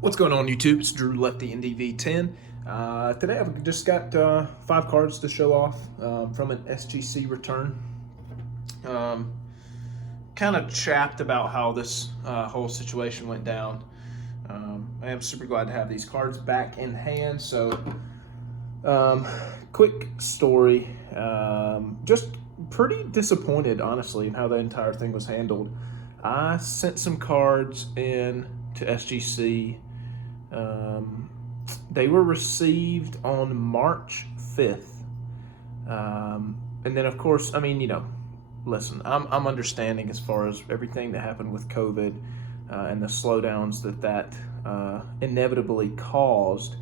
What's going on, YouTube? It's Drew Lefty NDV10. Today I've just got 5 cards to show off from an SGC return. Kind of chapped about how this whole situation went down. I am super glad to have these cards back in hand. So, quick story. Just pretty disappointed, honestly, in how the entire thing was handled. I sent some cards in to SGC. They were received on March 5th. And then, of course, I mean, listen, I'm understanding as far as everything that happened with COVID and the slowdowns that inevitably caused.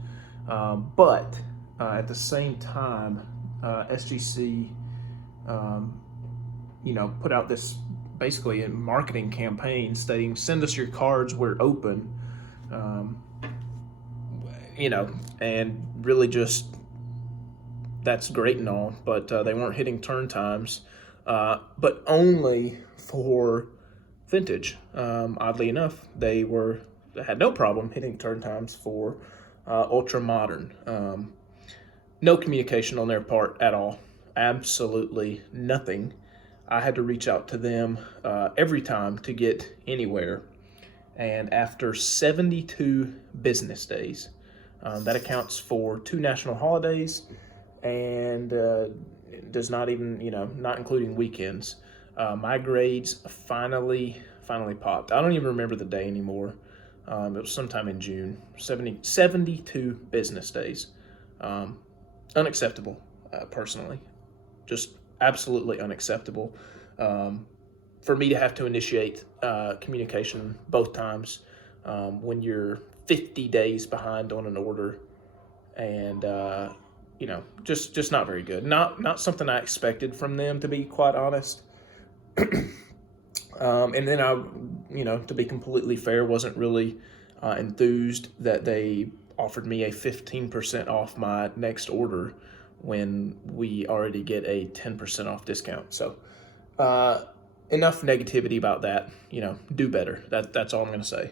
But at the same time, SGC, put out this basically a marketing campaign stating, send us your cards, we're open. And really just, that's great and all, but they weren't hitting turn times, but only for vintage. Oddly enough, they had no problem hitting turn times for ultra modern. No communication on their part at all. Absolutely nothing. I had to reach out to them every time to get anywhere. And after 72 business days, that accounts for 2 national holidays and does not even, not including weekends. My grades finally popped. I don't even remember the day anymore. It was sometime in June. 72 business days. Unacceptable, personally. Just absolutely unacceptable. For me to have to initiate communication both times when you're 50 days behind on an order, and just not very good. Not something I expected from them, to be quite honest. And then to be completely fair, wasn't really enthused that they offered me a 15% off my next order when we already get a 10% off discount. So enough negativity about that. Do better. That's all I'm going to say.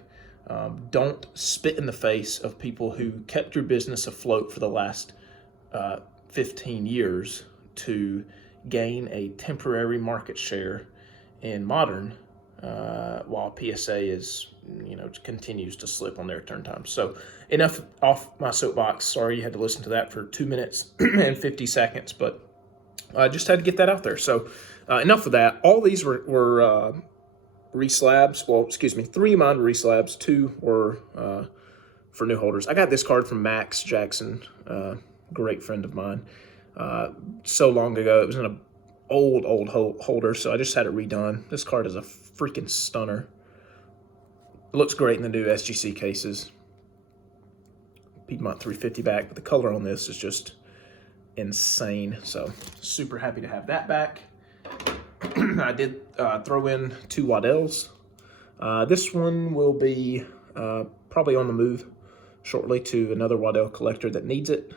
Don't spit in the face of people who kept your business afloat for the last 15 years to gain a temporary market share in modern, while PSA is, continues to slip on their turn times. So enough off my soapbox. Sorry you had to listen to that for 2 minutes and 50 seconds, but I just had to get that out there. So enough of that. All these were reslabs. Well, excuse me, 3 of mine were reslabs, 2 were for new holders. I got this card from Max Jackson, great friend of mine, so long ago. It was in an old holder, so I just had it redone. This card is a freaking stunner. It looks great in the new SGC cases. Piedmont 350 back, but the color on this is just insane. So super happy to have that back. I did throw in 2 Waddells. This one will be probably on the move shortly to another Waddell collector that needs it.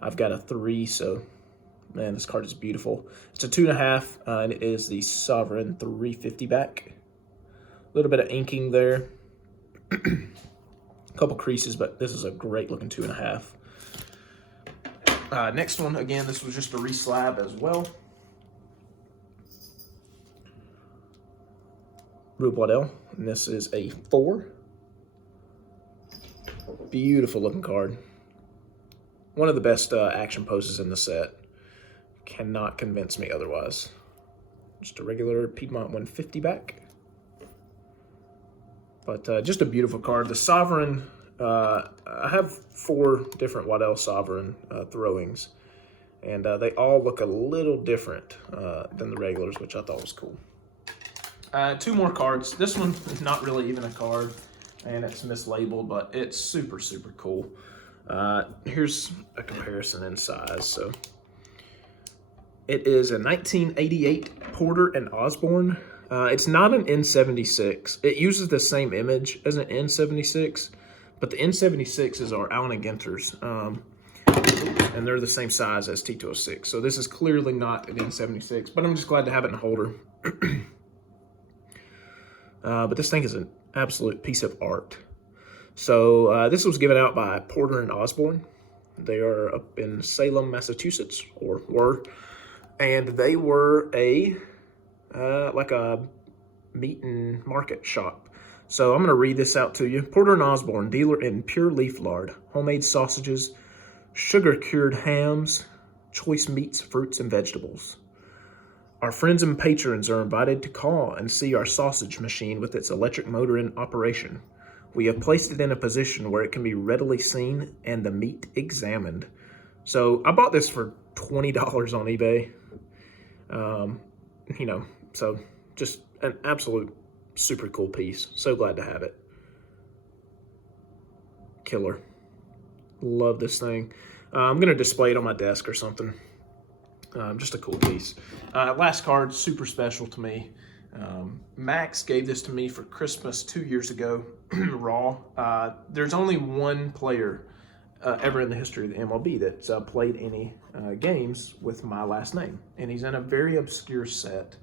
I've got a 3, so man, this card is beautiful. It's a 2.5, and it is the Sovereign 350 back. A little bit of inking there. A couple creases, but this is a great looking 2.5. Next one, again, this was just a reslab as well. Rube Waddell, and this is a 4. Beautiful looking card. One of the best action poses in the set. Cannot convince me otherwise. Just a regular Piedmont 150 back. But just a beautiful card. The Sovereign, I have 4 different Waddell Sovereign throwings, and they all look a little different than the regulars, which I thought was cool. 2 more cards. This one is not really even a card, and it's mislabeled, but it's super cool. Here's a comparison in size. So it is a 1988 Porter and Osborne. It's not an N76. It uses the same image as an N76, but the N76s are Allen & Ginter's, and they're the same size as T206. So this is clearly not an N76, but I'm just glad to have it in a holder. But this thing is an absolute piece of art. So this was given out by Porter and Osborne. They are up in Salem, Massachusetts, or were, and they were a like a meat and market shop. So I'm going to read this out to you. Porter and Osborne, dealer in pure leaf lard, homemade sausages, sugar-cured hams, choice meats, fruits, and vegetables. Our friends and patrons are invited to call and see our sausage machine with its electric motor in operation. We have placed it in a position where it can be readily seen and the meat examined. So I bought this for $20 on eBay. So just an absolute super cool piece. So glad to have it. Killer. Love this thing. I'm going to display it on my desk or something. Just a cool piece. Last card, super special to me. Max gave this to me for Christmas 2 years ago, raw. There's only one player ever in the history of the MLB that's played any games with my last name. And he's in a very obscure set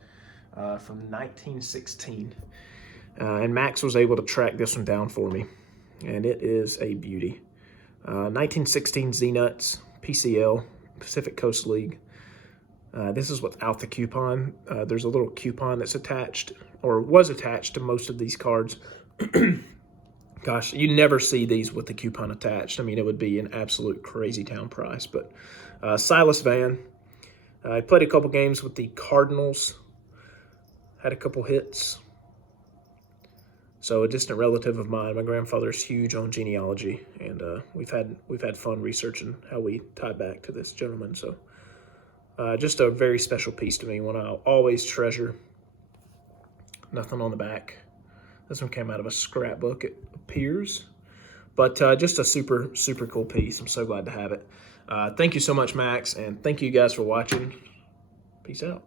from 1916. And Max was able to track this one down for me. And it is a beauty. 1916 Z-Nuts, PCL, Pacific Coast League. This is without the coupon. There's a little coupon that's attached, or was attached to most of these cards. Gosh, you never see these with the coupon attached. I mean, it would be an absolute crazy town price. But Silas Van, I played a couple games with the Cardinals, had a couple hits. So a distant relative of mine, my grandfather's huge on genealogy, and we've had fun researching how we tie back to this gentleman. So just a very special piece to me, one I'll always treasure. Nothing on the back. This one came out of a scrapbook, it appears. But just a super, super cool piece. I'm so glad to have it. Thank you so much, Max, and thank you guys for watching. Peace out.